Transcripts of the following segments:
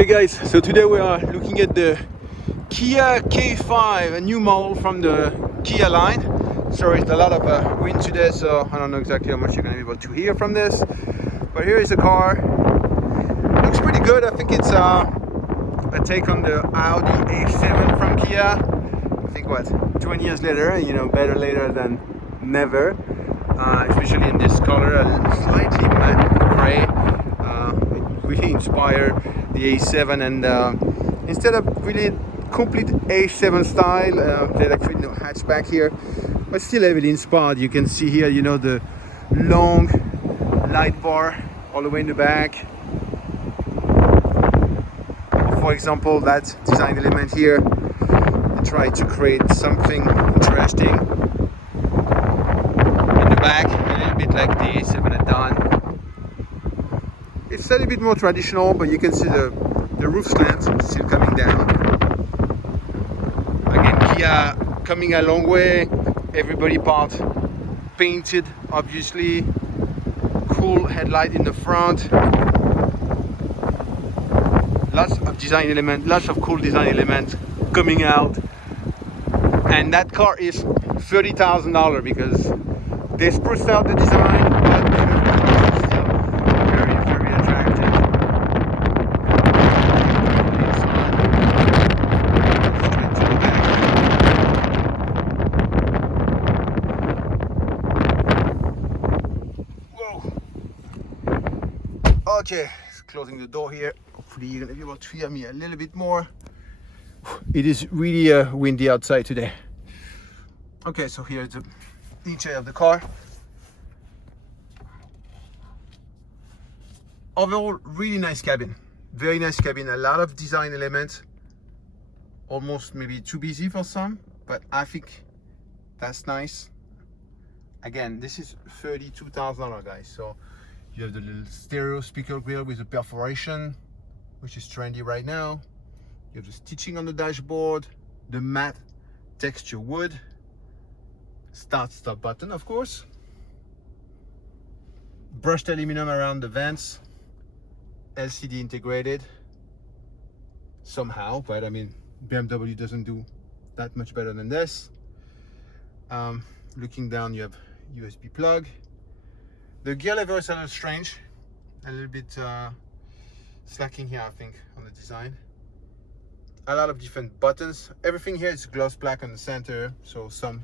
Okay guys, so today we are looking at the Kia K5, a new model from the Kia line. Sorry, it's a lot of wind today, so I don't know exactly how much you're going to be able to hear from this. But here is the car. Looks pretty good. I think it's a take on the Audi A7 from Kia. I think what, 20 years later, you know, better later than never. Especially in this color, a slightly matte gray. It really inspired the A7, and instead of really complete A7 style, there's actually no hatchback here, but still heavily inspired. You can see here, you know, the long light bar all the way in the back. Or for example, that design element here, I tried to create something interesting in the back, a little bit like the A7 had done. It's a little bit more traditional, but you can see the roof slant still coming down. Again, Kia coming a long way. Everybody part painted, obviously. Cool headlight in the front. Lots of design elements, lots of cool design elements coming out. And that car is $30,000 because they spruced out the design, but the car is still very, very attractive. Whoa. Okay, closing the door here. Hopefully you're gonna be able to hear me a little bit more. It is really windy outside today. Okay, so here's the interior of the car. Overall, really nice cabin. Very nice cabin. A lot of design elements. Almost maybe too busy for some, but I think that's nice. Again, this is $32,000, guys. So you have the little stereo speaker grill with a perforation, which is trendy right now. You have the stitching on the dashboard, the matte texture wood, start-stop button, of course, brushed aluminum around the vents, LCD integrated somehow, but I mean, BMW doesn't do that much better than this. Looking down, you have USB plug. The gear lever is a little strange, a little bit slacking here, I think, on the design. A lot of different buttons. Everything here is gloss black on the center, so some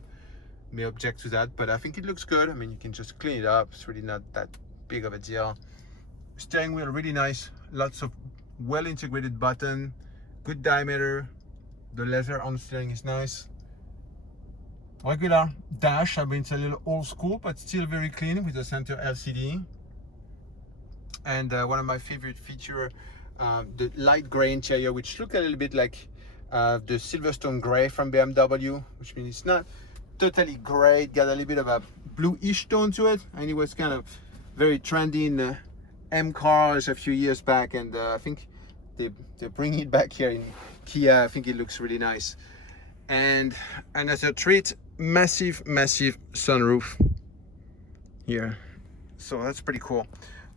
may object to that, but I think it looks good. I mean, you can just clean it up. It's really not that big of a deal. Steering wheel, really nice. Lots of well integrated button, good diameter. The leather on the steering is nice. Regular dash. I mean, it's a little old school, but still very clean with the center LCD. And one of my favorite features, the light gray interior, which look a little bit like the Silverstone gray from BMW, which means it's not totally gray. It got a little bit of a bluish tone to it, and it was kind of very trendy in the M cars a few years back, and I think they're bringing it back here in Kia. I think it looks really nice. And as a treat, massive sunroof here, so that's pretty cool.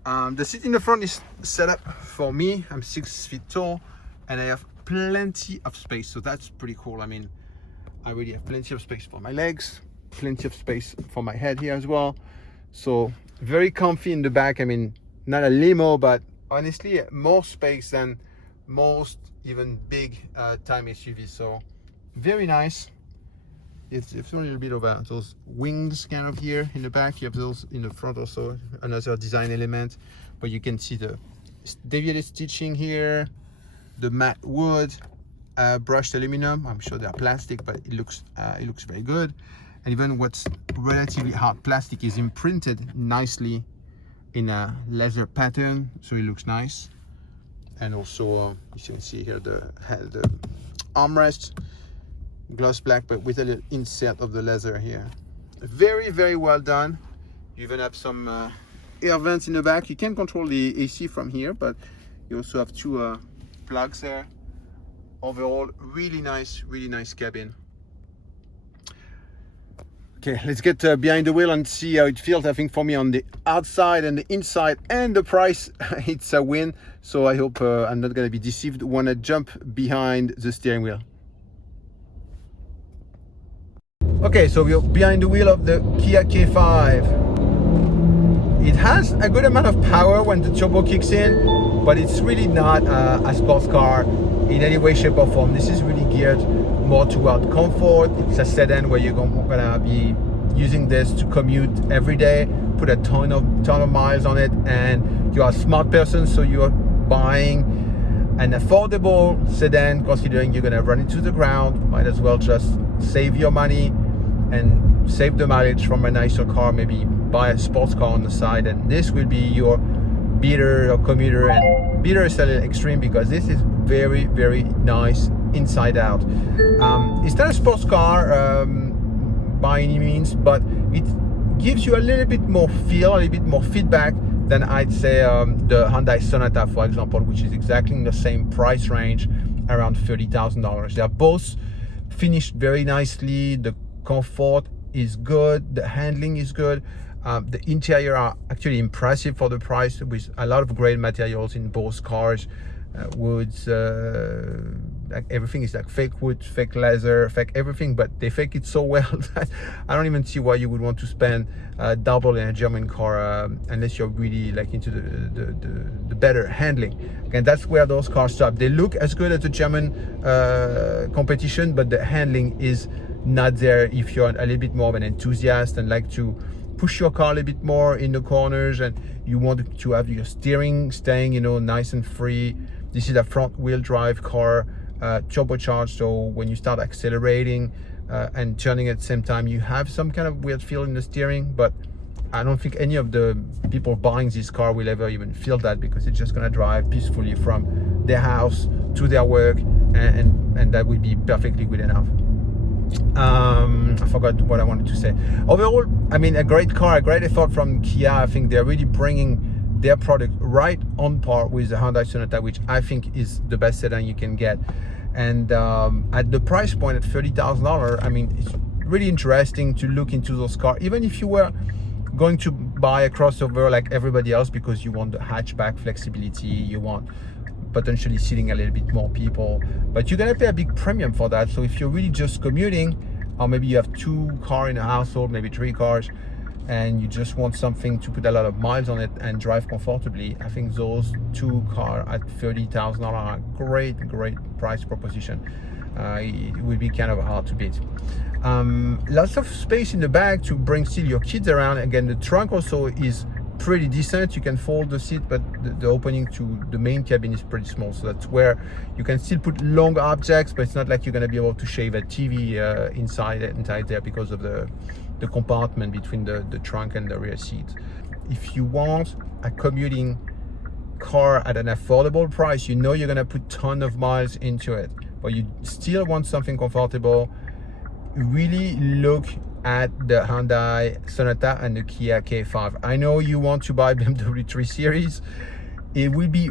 The seat in the front is set up for me. I'm 6 feet tall and I have plenty of space, so that's pretty cool. I mean, I really have plenty of space for my legs, plenty of space for my head here as well. So very comfy in the back. I mean, not a limo, but honestly more space than most even big time SUVs. So very nice. It's a little bit of those wings kind of here in the back. You have those in the front also, another design element. But you can see the deviated stitching here, the matte wood, brushed aluminum. I'm sure they're plastic, but it looks very good. And even what's relatively hard plastic is imprinted nicely in a leather pattern, so it looks nice. And also you can see here the armrest, gloss black, but with a little insert of the leather here. Very well done. You even have some air vents in the back. You can control the AC from here, but you also have two plugs there. Overall, really nice cabin. Okay, let's get behind the wheel and see how it feels. I think for me on the outside and the inside and the price, it's a win. So I hope I'm not going to be deceived when I jump behind the steering wheel. Okay, so we're behind the wheel of the Kia K5. It has a good amount of power when the turbo kicks in, but it's really not a sports car in any way, shape or form. This is really geared more toward comfort. It's a sedan where you're gonna be using this to commute every day, put a ton of miles on it, and you're a smart person, so you're buying an affordable sedan, considering you're gonna run it to the ground. Might as well just save your money and save the mileage from a nicer car, maybe buy a sports car on the side, and this will be your beater or commuter. And beater is a little extreme because this is very, very nice inside out. It's not a sports car by any means, but it gives you a little bit more feel, a little bit more feedback than I'd say the Hyundai Sonata, for example, which is exactly in the same price range, around $30,000. They are both finished very nicely. The comfort is good, the handling is good. The interior are actually impressive for the price, with a lot of great materials in both cars. Woods, like everything is like fake wood, fake leather, fake everything, but they fake it so well that I don't even see why you would want to spend double in a German car unless you're really like into the better handling. And that's where those cars stop. They look as good as the German competition, but the handling is not there if you're a little bit more of an enthusiast and like to push your car a little bit more in the corners, and you want to have your steering staying, you know, nice and free. This is a front wheel drive car, turbocharged, so when you start accelerating and turning at the same time, you have some kind of weird feel in the steering, but I don't think any of the people buying this car will ever even feel that, because it's just gonna drive peacefully from their house to their work, and that will be perfectly good enough. I forgot what I wanted to say. Overall, I mean, a great car, a great effort from Kia. I think they're really bringing their product right on par with the Hyundai Sonata, which I think is the best sedan you can get. And at the price point at $30,000, I mean, it's really interesting to look into those cars, even if you were going to buy a crossover like everybody else, because you want the hatchback flexibility, you want potentially seating a little bit more people, but you're gonna pay a big premium for that. So if you're really just commuting, or maybe you have 2 cars in a household, maybe 3 cars, and you just want something to put a lot of miles on it and drive comfortably, I think those 2 cars at $30,000 are a great price proposition. It would be kind of hard to beat. Lots of space in the back to bring still your kids around. Again, the trunk also is pretty decent. You can fold the seat, but the opening to the main cabin is pretty small, so that's where you can still put long objects, but it's not like you're going to be able to shave a TV inside there because of the compartment between the trunk and the rear seat. If you want a commuting car at an affordable price, you know you're going to put ton of miles into it, but you still want something comfortable, really look at the Hyundai Sonata and the Kia K5. I know you want to buy BMW 3 Series. It will be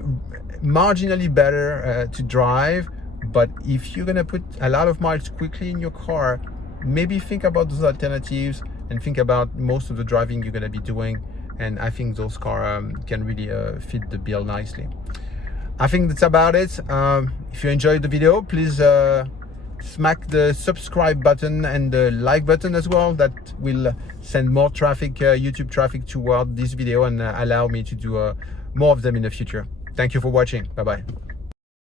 marginally better to drive, but if you're gonna put a lot of miles quickly in your car, maybe think about those alternatives and think about most of the driving you're gonna be doing, and I think those cars can really fit the bill nicely. I think that's about it. If you enjoyed the video, please smack the subscribe button and the like button as well. That will send more traffic, YouTube traffic, toward this video, and allow me to do more of them in the future. Thank you for watching. Bye bye.